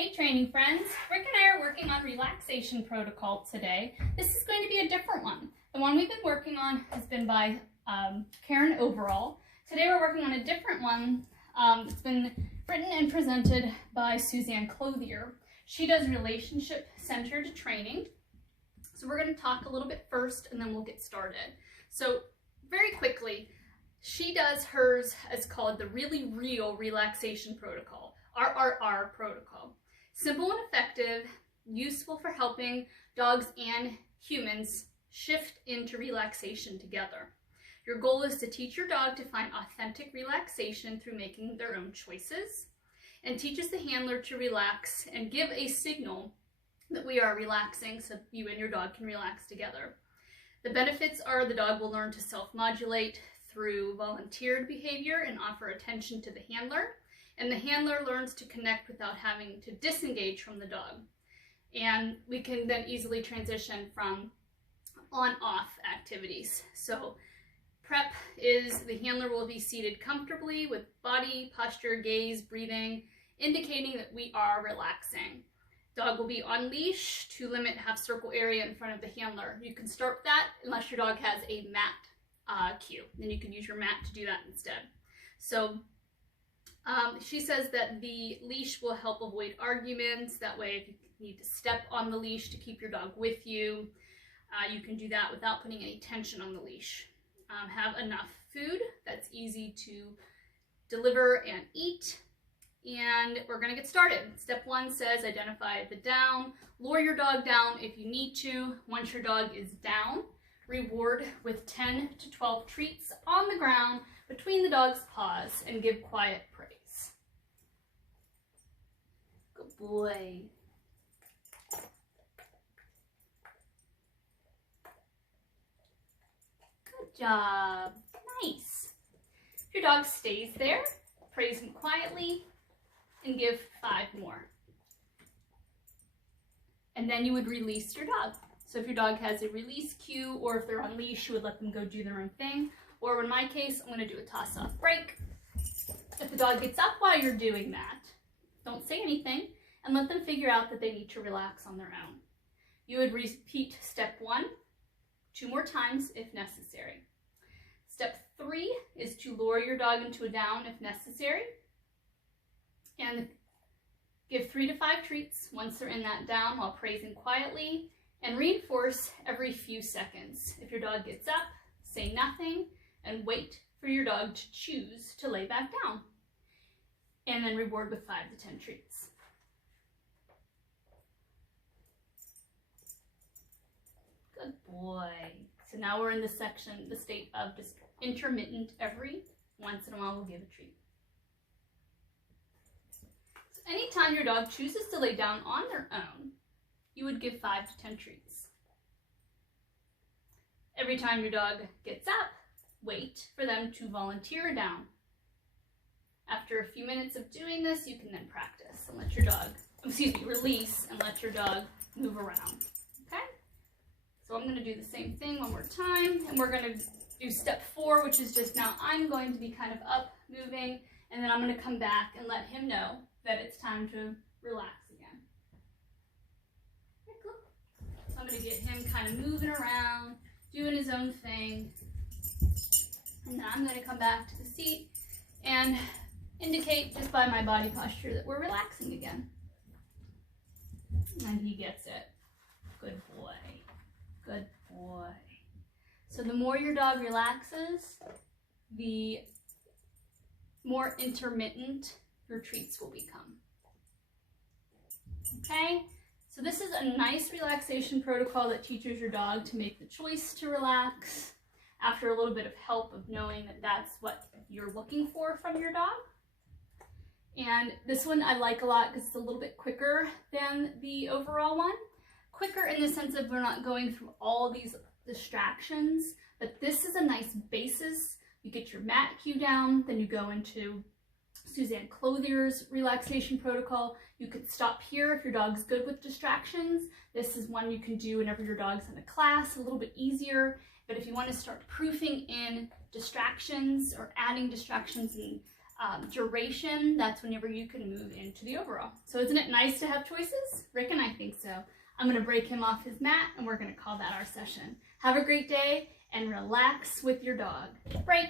Hey training friends, Rick and I are working on relaxation protocol today. This is going to be a different one. The one we've been working on has been by Karen Overall. Today we're working on a different one. It's been written and presented by Suzanne Clothier. She does relationship-centered training. So we're going to talk a little bit first and then we'll get started. So very quickly, she does hers as called the Really Real Relaxation Protocol, RRR protocol. Simple and effective, useful for helping dogs and humans shift into relaxation together. Your goal is to teach your dog to find authentic relaxation through making their own choices, and teaches the handler to relax and give a signal that we are relaxing so you and your dog can relax together. The benefits are the dog will learn to self-modulate through volunteered behavior and offer attention to the handler, and the handler learns to connect without having to disengage from the dog. And we can then easily transition from on-off activities. So prep is the handler will be seated comfortably with body, posture, gaze, breathing, indicating that we are relaxing. Dog will be on leash to limit half circle area in front of the handler. You can start that unless your dog has a mat cue. Then you can use your mat to do that instead. So she says that the leash will help avoid arguments. That way, if you need to step on the leash to keep your dog with you, you can do that without putting any tension on the leash. Have enough food that's easy to deliver and eat. And we're going to get started. Step 1 says identify the down. Lure your dog down if you need to. Once your dog is down, reward with 10 to 12 treats on the ground between the dog's paws and give quiet praise. Good boy. Good job. Nice. If your dog stays there, praise him quietly and give 5 more. And then you would release your dog. So if your dog has a release cue, or if they're on leash, you would let them go do their own thing. Or in my case, I'm going to do a toss-off break. If the dog gets up while you're doing that, don't say anything and let them figure out that they need to relax on their own. You would repeat step 1 2 more times if necessary. Step 3 is to lure your dog into a down if necessary, and give 3 to 5 treats once they're in that down while praising quietly, and reinforce every few seconds. If your dog gets up, say nothing and wait for your dog to choose to lay back down, and then reward with 5 to 10 treats. Good boy. So now we're in the section, the state of just intermittent. Every once in a while we'll give a treat. So anytime your dog chooses to lay down on their own, you would give 5 to 10 treats. Every time your dog gets up, wait for them to volunteer down. After a few minutes of doing this, you can then practice and let your dog, release and let your dog move around. Okay? So I'm going to do the same thing one more time, and we're going to do step 4, which is just now I'm going to be kind of up, moving, and then I'm going to come back and let him know that it's time to relax again. So I'm going to get him kind of moving around, doing his own thing, and then I'm going to come back to the seat and indicate just by my body posture that we're relaxing again. And he gets it. Good boy. Good boy. So the more your dog relaxes, the more intermittent your treats will become. Okay? So this is a nice relaxation protocol that teaches your dog to make the choice to relax after a little bit of help of knowing that that's what you're looking for from your dog. And this one I like a lot because it's a little bit quicker than the overall one. Quicker in the sense of we're not going through all these distractions, but this is a nice basis. You get your mat cue down, then you go into Suzanne Clothier's relaxation protocol. You could stop here if your dog's good with distractions. This is one you can do whenever your dog's in a class, a little bit easier. But if you want to start proofing in distractions or adding distractions and duration, that's whenever you can move into the overall. So isn't it nice to have choices? Rick and I think so. I'm going to break him off his mat and we're going to call that our session. Have a great day and relax with your dog. Break.